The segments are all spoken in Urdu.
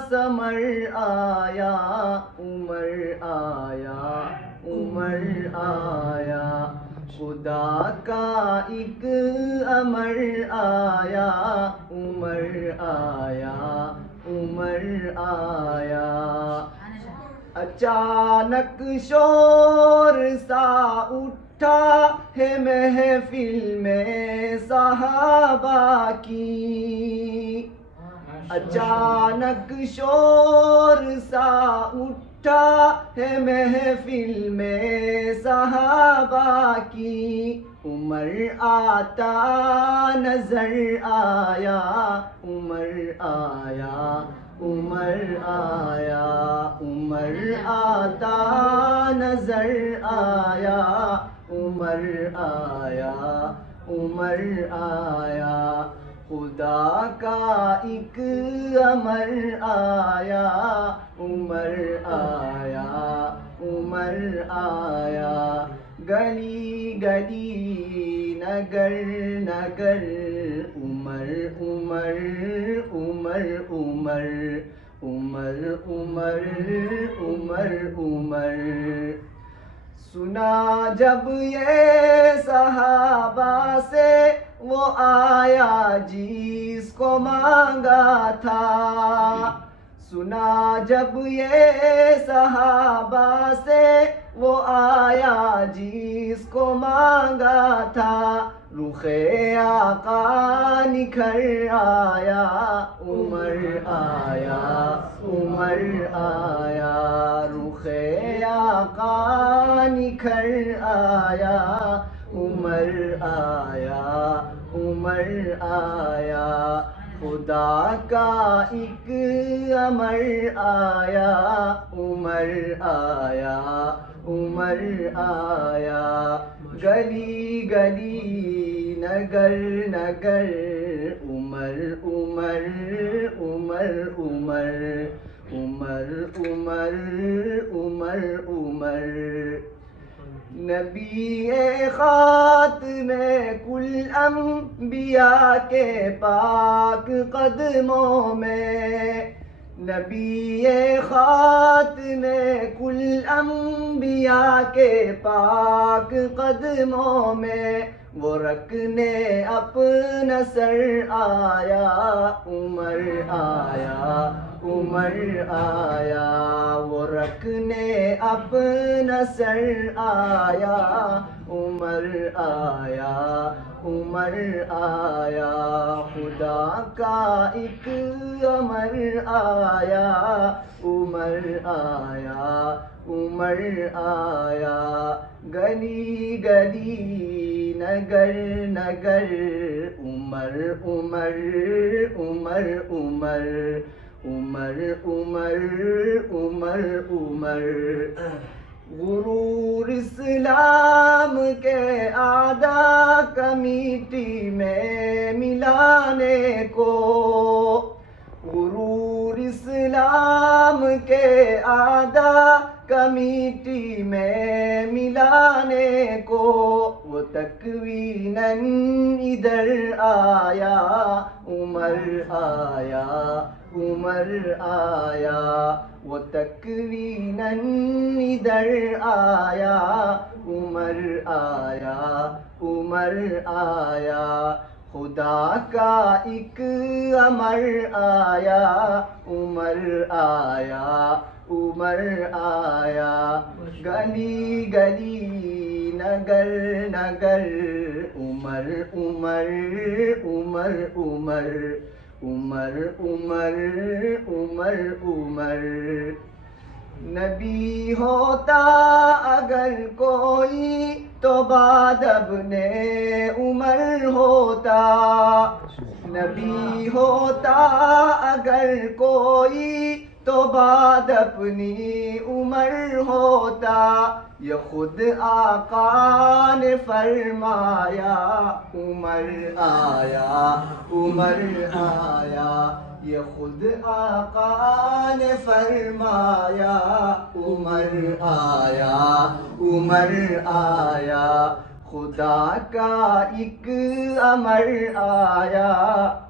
سمر آیا عمر آیا عمر آیا خدا کا ایک امر آیا عمر آیا عمر آیا اچانک شور سا اٹھا ہے محفل میں صحابہ کی اچانک شور سا اٹھا ہے محفل میں صحابہ کی عمر آتا نظر آیا عمر آیا عمر آیا عمر آتا نظر آیا عمر آیا عمر آیا خدا کا ایک امر آیا عمر آیا عمر آیا گلی گلی نگر نگر عمر عمر عمر عمر عمر عمر عمر عمر سنا جب یہ صحابہ سے وہ آیا جس کو مانگا تھا سنا جب یہ صحابہ سے وہ آیا جس کو مانگا تھا رخ آقا نکھر آیا عمر آیا عمر آیا رخ آقا نکھر آیا عمر آیا عمر آیا خدا کا ایک امر آیا عمر آیا عمر آیا گلی گلی نگر نگر عمر عمر عمر عمر عمر عمر عمر عمر نبی خاتم کل انبیاء کے پاک قدموں میں نبی خاتم کل انبیاء کے پاک قدموں میں وہ رکھنے اپنا سر آیا عمر آیا عمر آیا وہ رکھنے اپنا سر آیا عمر آیا عمر آیا خدا کا ایک امر آیا عمر آیا عمر آیا گلی گلی نگر نگر عمر عمر عمر عمر عمر عمر عمر عمر غرور اسلام کے اعداء کمیٹی میں ملانے کو غرور اسلام کے اعداء کمیٹی میں ملانے کو وہ تکویناً ادھر آیا عمر آیا عمر آیا وہ تکویناً ادھر آیا عمر آیا عمر آیا خدا کا ایک امر آیا عمر آیا عمر آیا گلی گلی نگر نگر عمر عمر عمر عمر عمر عمر عمر عمر نبی ہوتا اگر کوئی تو بعد ابن عمر ہوتا نبی ہوتا اگر کوئی تو بعد اپنی عمر ہوتا یہ خود آقا نے فرمایا عمر آیا عمر آیا یہ خود آقا نے فرمایا عمر آیا عمر آیا خدا کا ایک امر آیا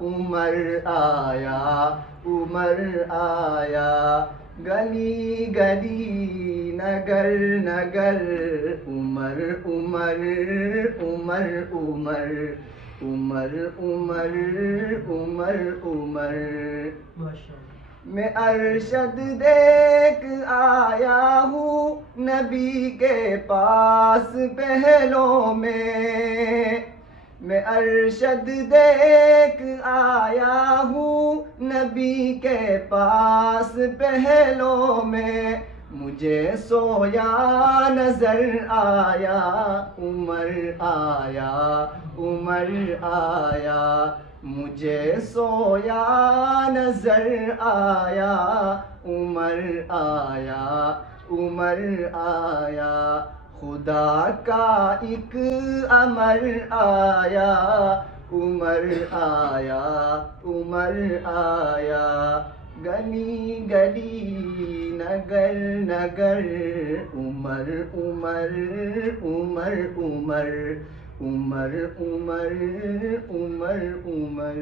عمر آیا عمر آیا، گلی گلی نگر نگر عمر عمر عمر عمر عمر عمر عمر عمر میں ارشد دیکھ آیا ہوں نبی کے پاس پہلوں میں ارشد دیکھ آیا ہوں نبی کے پاس پہلوں میں، مجھے سویا نظر آیا، عمر آیا عمر آیا، مجھے سویا نظر آیا، عمر آیا عمر آیا، خدا کا ایک امر آیا، عمر آیا عمر آیا، گلی گلی نگر نگر عمر عمر عمر عمر عمر عمر عمر عمر